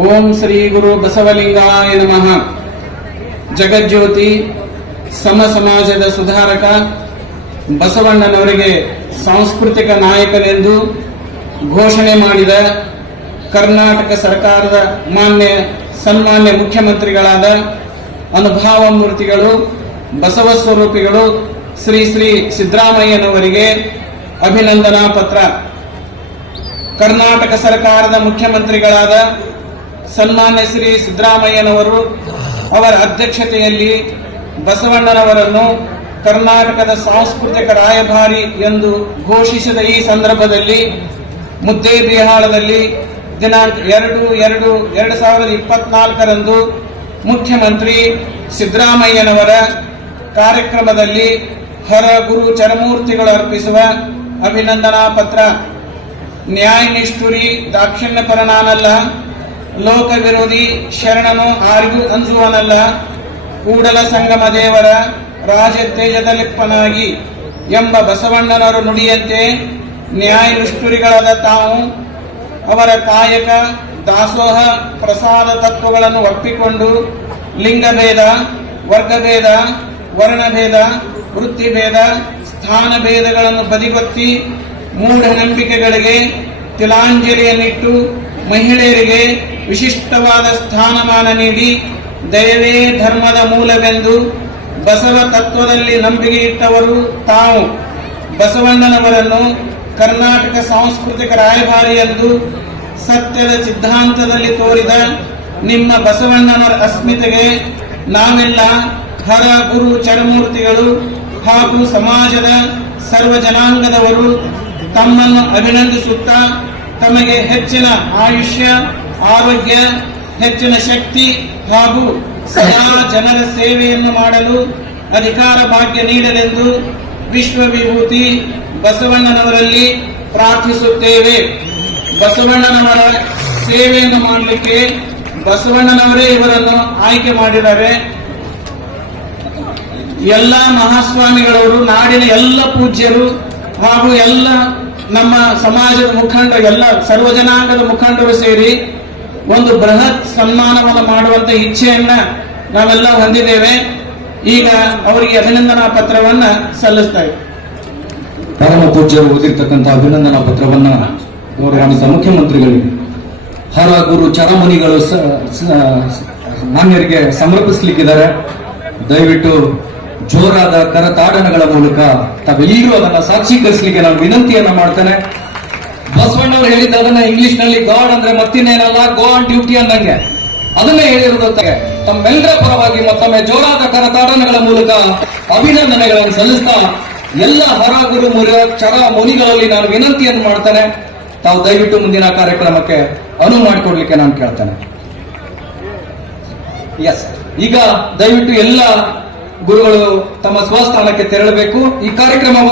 ಓಂ ಶ್ರೀ ಗುರು ಬಸವಲಿಂಗಾಯ ನಮಃ. ಜಗಜ್ಯೋತಿ ಸಮ ಸಮಾಜದ ಸುಧಾರಕ ಬಸವಣ್ಣನವರಿಗೆ ಸಾಂಸ್ಕೃತಿಕ ನಾಯಕನೆಂದು ಘೋಷಣೆ ಮಾಡಿದ ಕರ್ನಾಟಕ ಸರ್ಕಾರದ ಸನ್ಮಾನ್ಯ ಮುಖ್ಯಮಂತ್ರಿಗಳಾದ ಅನುಭಾವ ಮೂರ್ತಿಗಳು ಬಸವ ಸ್ವರೂಪಿಗಳು ಶ್ರೀ ಶ್ರೀ ಸಿದ್ದರಾಮಯ್ಯನವರಿಗೆ ಅಭಿನಂದನಾ ಪತ್ರ. ಕರ್ನಾಟಕ ಸರ್ಕಾರದ ಮುಖ್ಯಮಂತ್ರಿಗಳಾದ ಸನ್ಮಾನ್ಯ ಶ್ರೀ ಸಿದ್ದರಾಮಯ್ಯನವರು ಅವರ ಅಧ್ಯಕ್ಷತೆಯಲ್ಲಿ ಬಸವಣ್ಣನವರನ್ನು ಕರ್ನಾಟಕದ ಸಾಂಸ್ಕೃತಿಕ ರಾಯಭಾರಿ ಎಂದು ಘೋಷಿಸಿದ ಈ ಸಂದರ್ಭದಲ್ಲಿ ಮುದ್ದೇಬಿಹಾಳದಲ್ಲಿ ದಿನಾಂಕ 2/2/2024 ಮುಖ್ಯಮಂತ್ರಿ ಸಿದ್ದರಾಮಯ್ಯನವರ ಕಾರ್ಯಕ್ರಮದಲ್ಲಿ ಹರ ಗುರು ಚರಮೂರ್ತಿಗಳು ಅರ್ಪಿಸುವ ಅಭಿನಂದನಾ ಪತ್ರ. ನ್ಯಾಯ ನಿಷ್ಠುರಿ ದಾಕ್ಷಿಣ್ಯಪರ ನಾನಲ್ಲ, ಲೋಕ ವಿರೋಧಿ ಶರಣನು ಆರಿಗೂ ಅಂಜುವನಲ್ಲ, ಕೂಡಲ ಸಂಗಮ ದೇವರ ರಾಜತೇಜದಲಿಪ್ಪನಾಗಿ ಎಂಬ ಬಸವಣ್ಣನವರ ನುಡಿಯಂತೆ ನ್ಯಾಯ ನಿಷ್ಠುರಿಗಳಾದ ತಾವು ಅವರ ಕಾಯಕ ದಾಸೋಹ ಪ್ರಸಾದ ತತ್ವಗಳನ್ನು ಒಪ್ಪಿಕೊಂಡು ಲಿಂಗಭೇದ, ವರ್ಗಭೇದ, ವರ್ಣಭೇದ, ವೃತ್ತಿಭೇದ, ಸ್ಥಾನ ಭೇದಗಳನ್ನು ಬದಿಗೊತ್ತಿ ಮೂಢನಂಬಿಕೆಗಳಿಗೆ ತಿಲಾಂಜಲಿಯನ್ನಿಟ್ಟು ಮಹಿಳೆಯರಿಗೆ ವಿಶಿಷ್ಟವಾದ ಸ್ಥಾನಮಾನ ನೀಡಿ ದಯವೇ ಧರ್ಮದ ಮೂಲವೆಂದು ಬಸವ ತತ್ವದಲ್ಲಿ ನಂಬಿಕೆ ಇಟ್ಟವರು ತಾವು ಬಸವಣ್ಣನವರನ್ನು ಕರ್ನಾಟಕ ಸಾಂಸ್ಕೃತಿಕ ರಾಯಭಾರಿ ಎಂದು ಸತ್ಯದ ಸಿದ್ಧಾಂತದಲ್ಲಿ ತೋರಿದ ನಿಮ್ಮ ಬಸವಣ್ಣನವರ ಅಸ್ಮಿತೆಗೆ ನಾವೆಲ್ಲ ಹರ ಗುರು ಚರಮೂರ್ತಿಗಳು ಹಾಗೂ ಸಮಾಜದ ಸರ್ವ ಜನಾಂಗದವರು ತಮ್ಮನ್ನು ಅಭಿನಂದಿಸುತ್ತಾ ತಮಗೆ ಹೆಚ್ಚಿನ ಆಯುಷ್ಯ, ಆರೋಗ್ಯ, ಹೆಚ್ಚಿನ ಶಕ್ತಿ ಹಾಗೂ ಸದಾ ಜನರ ಸೇವೆಯನ್ನು ಮಾಡಲು ಅಧಿಕಾರ ಭಾಗ್ಯ ನೀಡಲೆಂದು ವಿಶ್ವವಿಭೂತಿ ಬಸವಣ್ಣನವರಲ್ಲಿ ಪ್ರಾರ್ಥಿಸುತ್ತೇವೆ. ಬಸವಣ್ಣನವರ ಸೇವೆಯನ್ನು ಮಾಡಲಿಕ್ಕೆ ಬಸವಣ್ಣನವರೇ ಇವರನ್ನು ಆಯ್ಕೆ ಮಾಡಿದ್ದಾರೆ. ಎಲ್ಲ ಮಹಾಸ್ವಾಮಿಗಳವರು, ನಾಡಿನ ಎಲ್ಲ ಪೂಜ್ಯರು ಹಾಗೂ ಎಲ್ಲ ನಮ್ಮ ಸಮಾಜದ ಮುಖಂಡರು, ಎಲ್ಲ ಸರ್ವಜನಾಂಗದ ಮುಖಂಡರು ಸೇರಿ ಒಂದು ಬೃಹತ್ ಸನ್ಮಾನವನ್ನು ಮಾಡುವಂತ ಇಚ್ಛೆಯನ್ನ ನಾವೆಲ್ಲ ಹೊಂದಿದ್ದೇವೆ. ಈಗ ಅವರಿಗೆ ಅಭಿನಂದನಾ ಪತ್ರವನ್ನ ಸಲ್ಲಿಸ್ತೇವೆ. ಪರಮ ಪೂಜ್ಯರು ಓದಿರ್ತಕ್ಕಂಥ ಅಭಿನಂದನಾ ಪತ್ರವನ್ನ ಗೌರವಾನ್ವಿತ ಮುಖ್ಯಮಂತ್ರಿಗಳಿಗೆ ಹರ ಗುರು ಚರಮುನಿಗಳು ಮಾನ್ಯರಿಗೆ ಸಮರ್ಪಿಸಲಿಕ್ಕಿದ್ದಾರೆ. ದಯವಿಟ್ಟು ಜೋರಾದ ಕರತಾಡನಗಳ ಮೂಲಕ ತಾವೆಲ್ಲರೂ ಅದನ್ನ ಸಾಕ್ಷೀಕರಿಸಲಿಕ್ಕೆ ನಾನು ವಿನಂತಿಯನ್ನ ಮಾಡ್ತೇನೆ. ಬಸವಣ್ಣವರು ಹೇಳಿದ್ದ ಅದನ್ನ ಇಂಗ್ಲಿಷ್ ನಲ್ಲಿ ಗಾಡ್ ಅಂದ್ರೆ ಮತ್ತಿನ್ನೇನಲ್ಲ, ಗೋ ಆನ್ ಡ್ಯೂಟಿ ಅಂದಂಗೆ ಅದನ್ನೇ ಹೇಳಿರೋದಕ್ಕೆ ತಮ್ಮೆಲ್ಲರ ಪರವಾಗಿ ಮತ್ತೊಮ್ಮೆ ಜೋರಾದ ಕರತಾಡನಗಳ ಮೂಲಕ ಅಭಿನಂದನೆಗಳನ್ನು ಸಲ್ಲಿಸ್ತಾ ಎಲ್ಲ ಹರ ಗುರು ಚರ ಮುನಿಗಳಲ್ಲಿ ನಾನು ವಿನಂತಿಯನ್ನು ಮಾಡ್ತೇನೆ. ತಾವು ದಯವಿಟ್ಟು ಮುಂದಿನ ಕಾರ್ಯಕ್ರಮಕ್ಕೆ ಅನುವು ಮಾಡಿಕೊಡ್ಲಿಕ್ಕೆ ನಾನು ಕೇಳ್ತೇನೆ. ಎಸ್, ಈಗ ದಯವಿಟ್ಟು ಎಲ್ಲ ಗುರುಗಳು ತಮ್ಮ ಸ್ವಸ್ಥಾನಕ್ಕೆ ತೆರಳಬೇಕು. ಈ ಕಾರ್ಯಕ್ರಮ